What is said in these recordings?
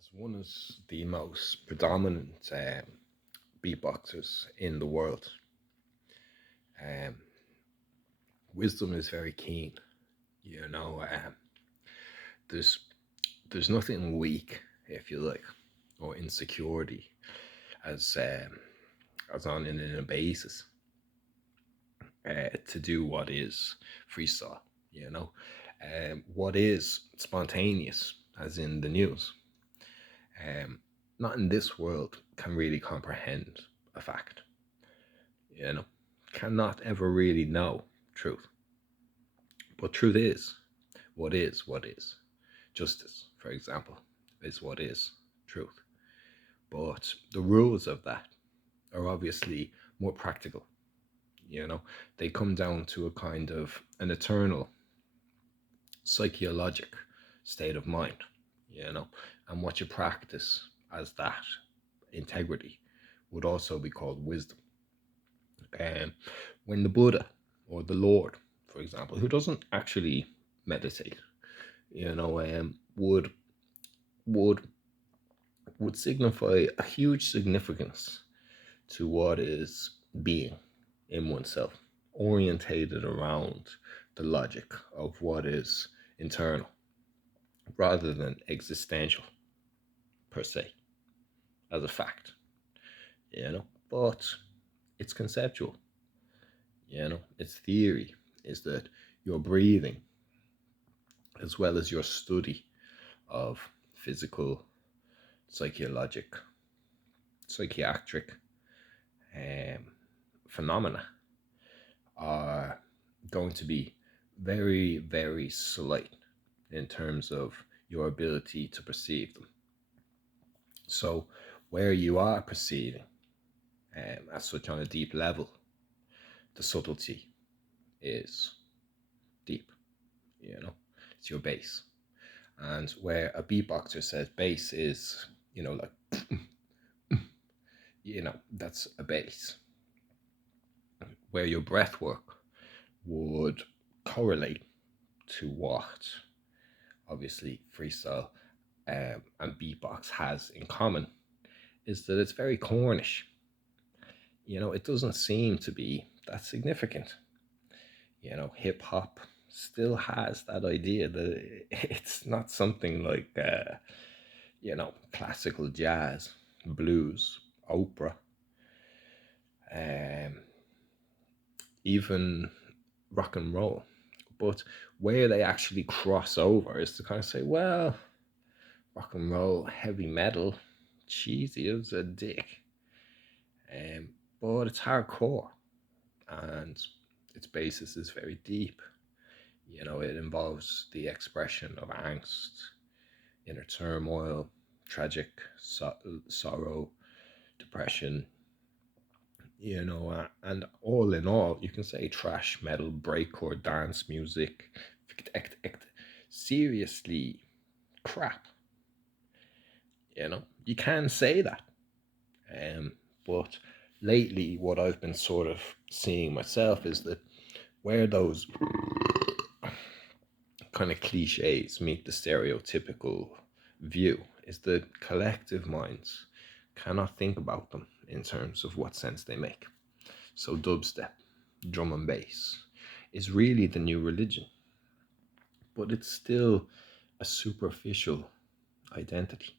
As one of the most predominant beatboxers in the world, um, wisdom is very keen. You know, there's there's nothing weak, if you like, or insecurity as as on in a basis to do what is freestyle. You know, what is spontaneous, as in the news. Um, Not in this world can really comprehend a fact. You know, cannot ever really know truth. But truth is what is. Justice, for example, is what is truth. But the rules of that are obviously more practical. You know, they come down to a kind of an eternal psychologic state of mind, you know, and what you practice as that integrity would also be called wisdom. And when the Buddha or the Lord, for example, who doesn't actually meditate, would would would signify a huge significance to what is being in oneself, orientated around the logic of what is internal rather than existential per se as a fact, you know. But it's conceptual, its theory is that your breathing as well as your study of physical, psychologic, psychiatric um, phenomena are going to be very, very slight in terms of your ability to perceive them. So, where you are perceiving as such on a deep level, the subtlety is deep, it's your base. And where a beatboxer says bass is, like, that's a bass. Where your breath work would correlate to what obviously freestyle and beatbox has in common is that it's very Cornish. It doesn't seem to be that significant. Hip hop still has that idea that it's not something like, classical jazz, blues, opera, um, even rock and roll. But where they actually cross over is to kind of say, well, rock and roll, heavy metal, cheesy as a dick. Um, but it's hardcore and its basis is very deep. It involves the expression of angst, inner turmoil, tragic sorrow, depression, and all in all, you can say trash metal, breakcore, dance music, seriously crap. You can say that. But lately, what I've been sort of seeing myself is that where those kind of cliches meet the stereotypical view is that collective minds cannot think about them in terms of what sense they make. So dubstep, drum and bass, is really the new religion, but it's still a superficial identity,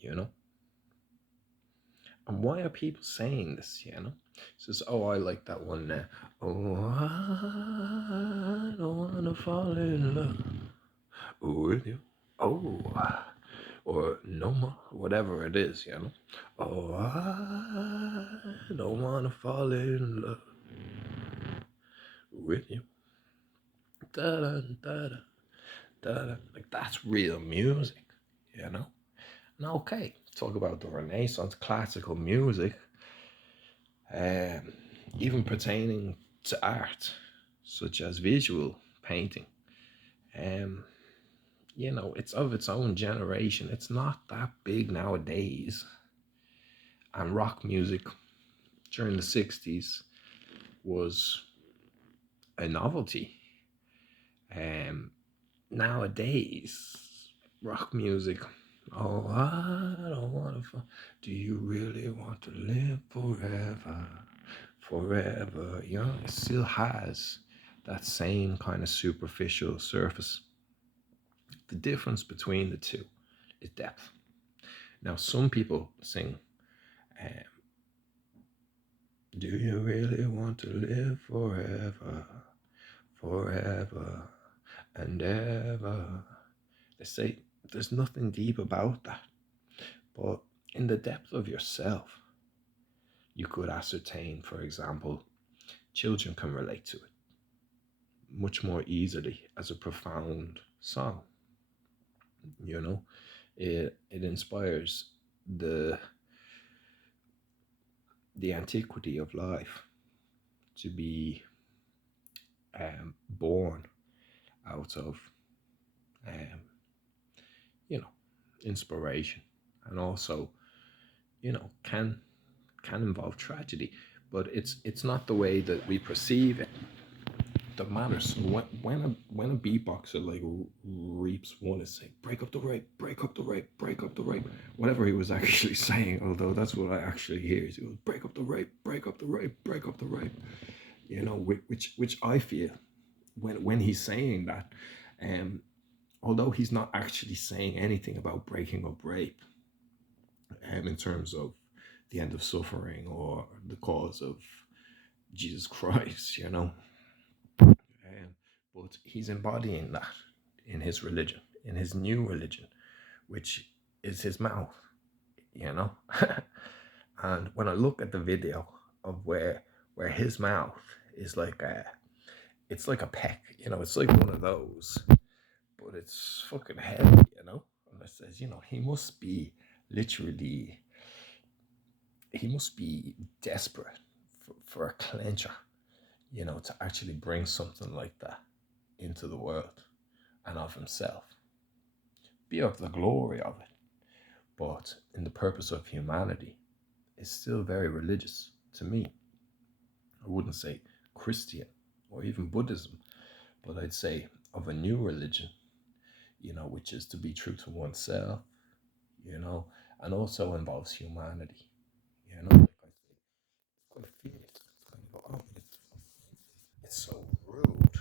you know? And why are people saying this, Says, oh, I like that one now. Oh, I don't want to fall in love with you. Oh, or no more, whatever it is, Oh, I don't want to fall in love with you. Da da da da da. Like, that's real music, And okay, talk about the Renaissance, classical music, um, even pertaining to art, such as visual painting. Um, it's of its own generation. It's not that big nowadays. And rock music during the 60s was a novelty. Um, Nowadays, rock music. Oh, I don't want to. Do you really want to live forever? Forever. You know, it still has that same kind of superficial surface. The difference between the two is depth. Now, some people sing, um, do you really want to live forever? Forever and ever. They say there's nothing deep about that. But in the depth of yourself, you could ascertain, for example, children can relate to it much more easily as a profound song. You know, it inspires the the antiquity of life to be born out of um, you know, inspiration, and also, can involve tragedy, but it's not the way that we perceive it that matters. So when a beatboxer like reaps one is saying break up the rape, break up the rape, break up the rape, whatever he was actually saying, although that's what I actually hear is he goes break up the rape, break up the rape, break up the rape. Which I feel when he's saying that, um, although he's not actually saying anything about breaking up rape, in terms of the end of suffering or the cause of Jesus Christ, but he's embodying that in his religion, in his new religion, which is his mouth, you know. And when I look at the video of where his mouth is like it's like a peck, it's like one of those, but it's fucking heavy, And it says, he must be literally, he must be desperate for a clencher, to actually bring something like that into the world and of himself. Be of the glory of it, but in the purpose of humanity, is still very religious to me. I wouldn't say Christian or even Buddhism, but I'd say of a new religion, which is to be true to oneself, you know, and also involves humanity, Like I say, it's going to feel it. It's going to go, oh, it's so rude.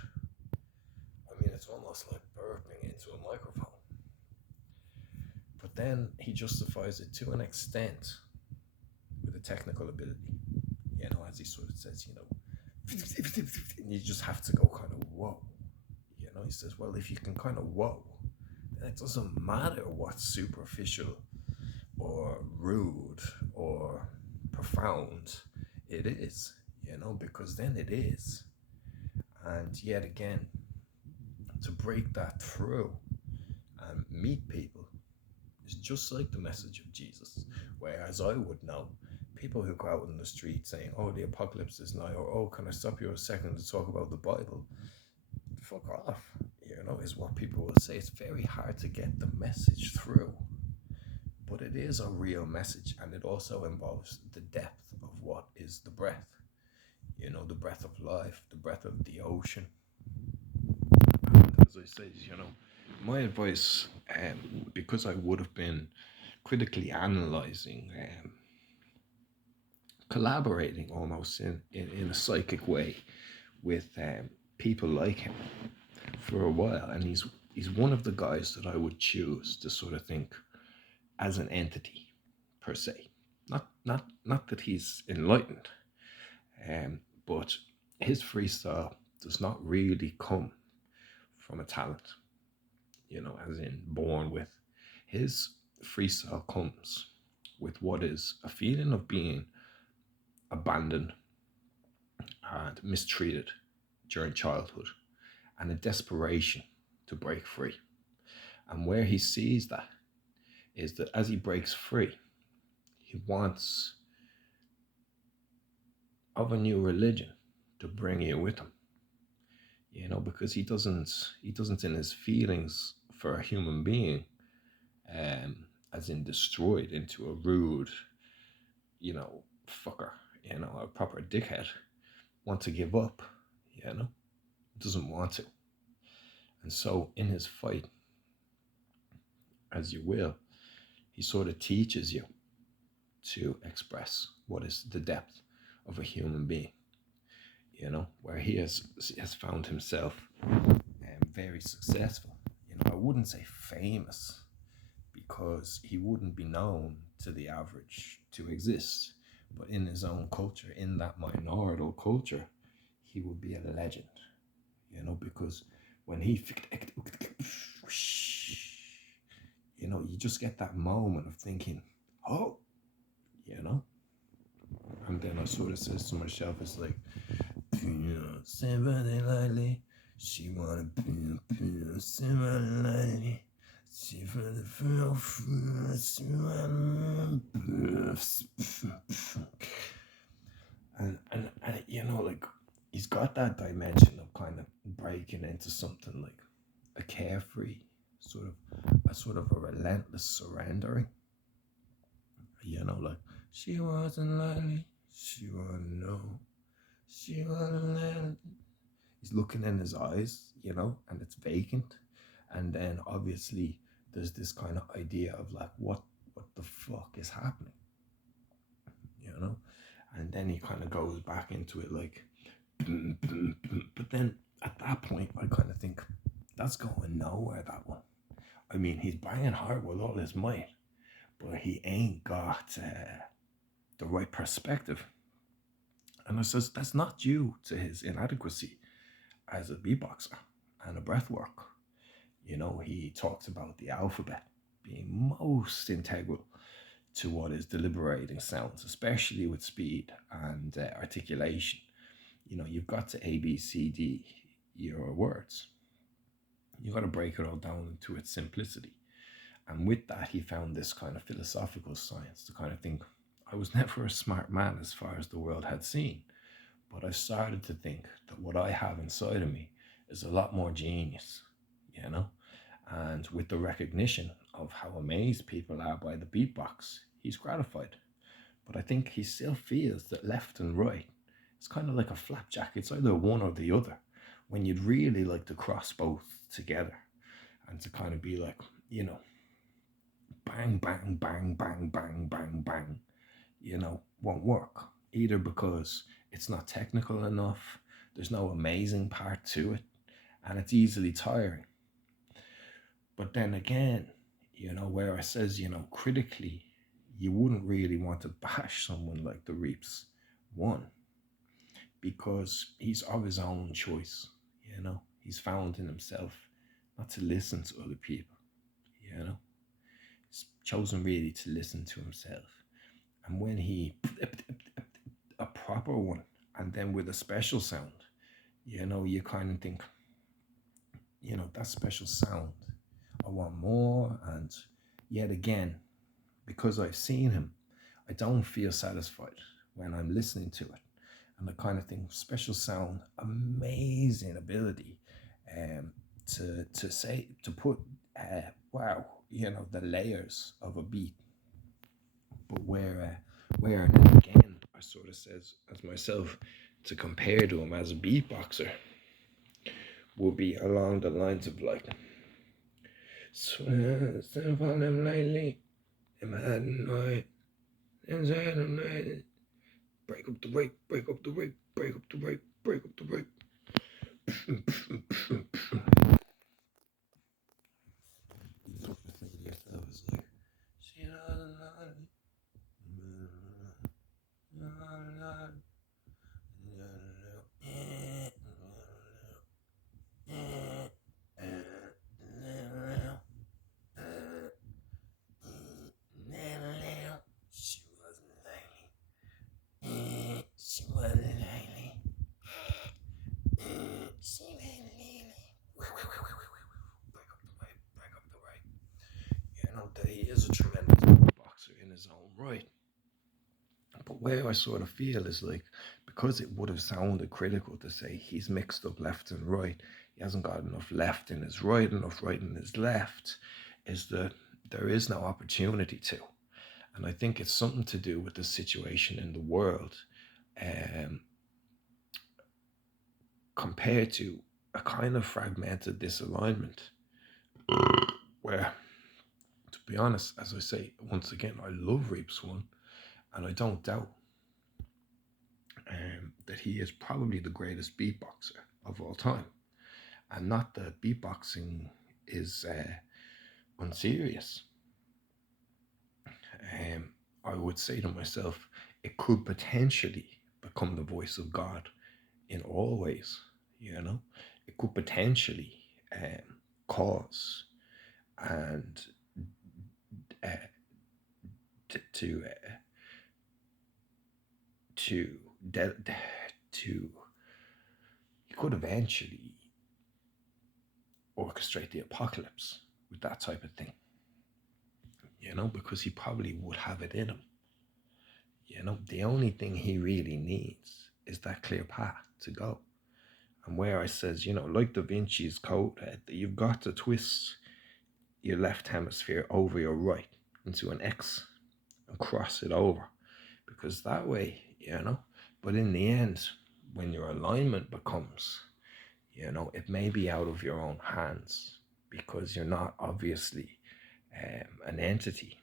I mean, it's almost like burping into a microphone. But then he justifies it to an extent with a technical ability, as he sort of says, and you just have to go kind of whoa. He says, well, if you can kind of whoa, then it doesn't matter what's superficial or rude or profound it is, because then it is. And yet again, to break that through and meet people is just like the message of Jesus. Whereas I would know people who go out in the street saying, oh, the apocalypse is nigh, or oh, can I stop you a second to talk about the Bible? Fuck off, is what people will say. It's very hard to get the message through, but it is a real message, and it also involves the depth of what is the breath, the breath of life, the breath of the ocean. And as I say, my advice, because I would have been critically analyzing, collaborating almost in a psychic way with people like him for a while, and he's one of the guys that I would choose to sort of think as an entity per se. Not that he's enlightened, but his freestyle does not really come from a talent, as in born with. His freestyle comes with what is a feeling of being abandoned and mistreated during childhood, and a desperation to break free. And where he sees that is that as he breaks free, he wants of a new religion to bring you with him. Because he doesn't in his feelings for a human being, as in destroyed into a rude, fucker, a proper dickhead, want to give up, doesn't want to. And so in his fight, as you will, he sort of teaches you to express what is the depth of a human being, where he has found himself very successful. I wouldn't say famous because he wouldn't be known to the average to exist, but in his own culture, in that minority culture, he would be a legend, because when he, you just get that moment of thinking, oh, you know, and then I sort of says to myself, it's like, somebody lightly, she wanna be somebody lightly. She for the first and like he's got that dimension of kind of breaking into something like a carefree sort of a relentless surrendering. Like she wasn't lightly, she wanna know, she wanna let. He's looking in his eyes, and it's vacant. And then obviously there's this kind of idea of like what the fuck is happening, you know? And then he kind of goes back into it like but then at that point I kind of think that's going nowhere, that one. I mean, he's banging hard with all his might, but he ain't got the right perspective. And I says that's not due to his inadequacy as a beatboxer and a breathwork. He talks about the alphabet being most integral to what is deliberating sounds, especially with speed and articulation. You've got to A, B, C, D your words. You've got to break it all down into its simplicity. And with that, he found this kind of philosophical science to kind of think, I was never a smart man as far as the world had seen, but I started to think that what I have inside of me is a lot more genius, you know? And with the recognition of how amazed people are by the beatbox, he's gratified. But I think he still feels that left and right, it's kind of like a flapjack. It's either one or the other. When you'd really like to cross both together and to kind of be like, bang, bang, bang, bang, bang, bang, bang, won't work. Either because it's not technical enough, there's no amazing part to it, and it's easily tiring. But then again, where I says, critically, you wouldn't really want to bash someone like the Reaps. One, because he's of his own choice, he's found in himself not to listen to other people, he's chosen really to listen to himself. And when he a proper one, and then with a special sound, you kind of think, that special sound, I want more. And yet again, because I've seen him, I don't feel satisfied when I'm listening to it. And I kind of think special sound, amazing ability to put wow, the layers of a beat. But where and then again I sort of says as myself to compare to him as a beatboxer will be along the lines of like step on them lightly in my head and night inside the night, break up the rape, break up the rape, break up the rape, break up the rape. That he is a tremendous boxer in his own right. But where I sort of feel is like, because it would have sounded critical to say he's mixed up left and right, he hasn't got enough left in his right, enough right in his left, is that there is no opportunity to. And I think it's something to do with the situation in the world um, compared to a kind of fragmented disalignment where be honest, as I say, once again, I love Reeps One, and I don't doubt that he is probably the greatest beatboxer of all time. And not that beatboxing is unserious. I would say to myself, it could potentially become the voice of God in all ways, you know? It could potentially cause and uh, to to uh, to de- to he could eventually orchestrate the apocalypse with that type of thing, you know, because he probably would have it in him. You know, the only thing he really needs is that clear path to go. And where I says, you know, like Da Vinci's code, that you've got to twist your left hemisphere over your right into an X and cross it over, because that way, you know. But in the end, when your alignment becomes, you know, it may be out of your own hands because you're not obviously an entity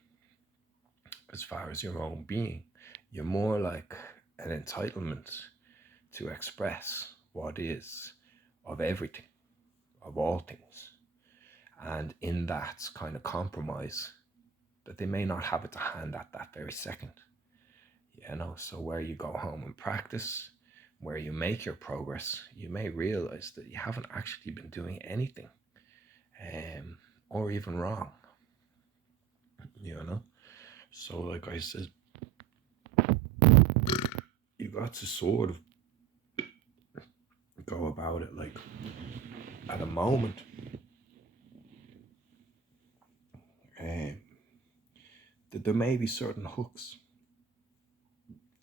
as far as your own being. You're more like an entitlement to express what is of everything, of all things. And in that kind of compromise, that they may not have it to hand at that very second. You know, so where you go home and practice, where you make your progress, you may realize that you haven't actually been doing anything or even wrong, you know. So, like I said, you got to sort of go about it like at a moment. Um, that there may be certain hooks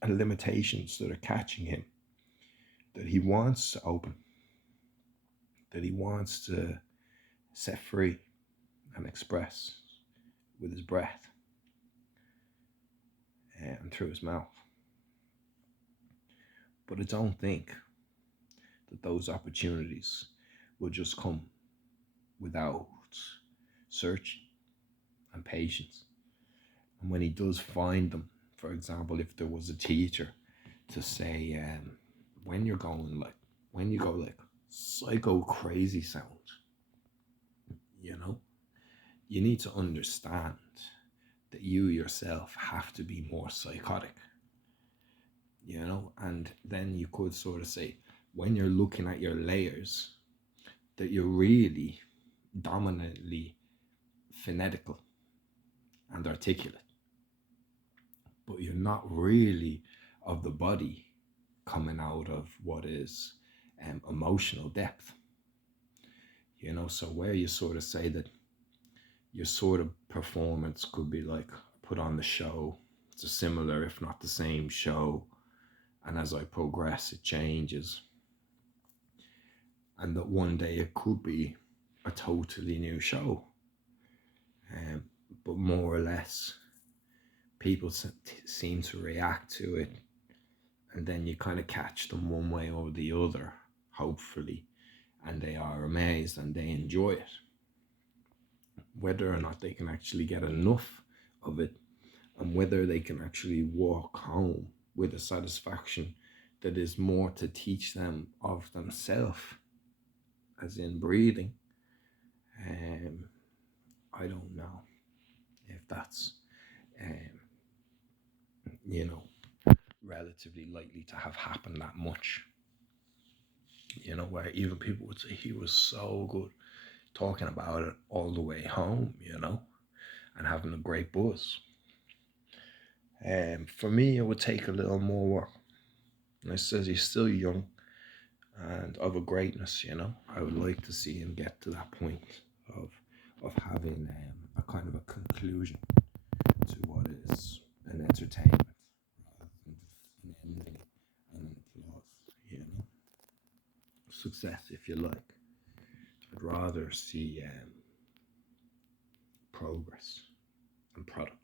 and limitations that are catching him that he wants to open, that he wants to set free and express with his breath and through his mouth. But I don't think that those opportunities will just come without search and patience. And when he does find them, for example, if there was a teacher to say, when you're going like, when you go like psycho crazy sound, you know, you need to understand that you yourself have to be more psychotic, you know, and then you could sort of say, when you're looking at your layers, that you're really dominantly phonetical and articulate, but you're not really of the body coming out of what is emotional depth, you know. So where you sort of say that your sort of performance could be like put on the show, it's a similar if not the same show, and as I progress it changes, and that one day it could be a totally new show, but more or less people seem to react to it, and then you kind of catch them one way or the other, hopefully, and they are amazed and they enjoy it. Whether or not they can actually get enough of it, and whether they can actually walk home with a satisfaction that is more to teach them of themselves, as in breathing. I don't know if that's, um, you know, relatively likely to have happened that much. You know, where even people would say he was so good talking about it all the way home, you know, and having a great buzz. For me, it would take a little more work. And it says he's still young and of a greatness, you know. I would like to see him get to that point of having a kind of a conclusion to what is an entertainment rather than an ending and an applause, you know. Success, if you like. I'd rather see progress and product.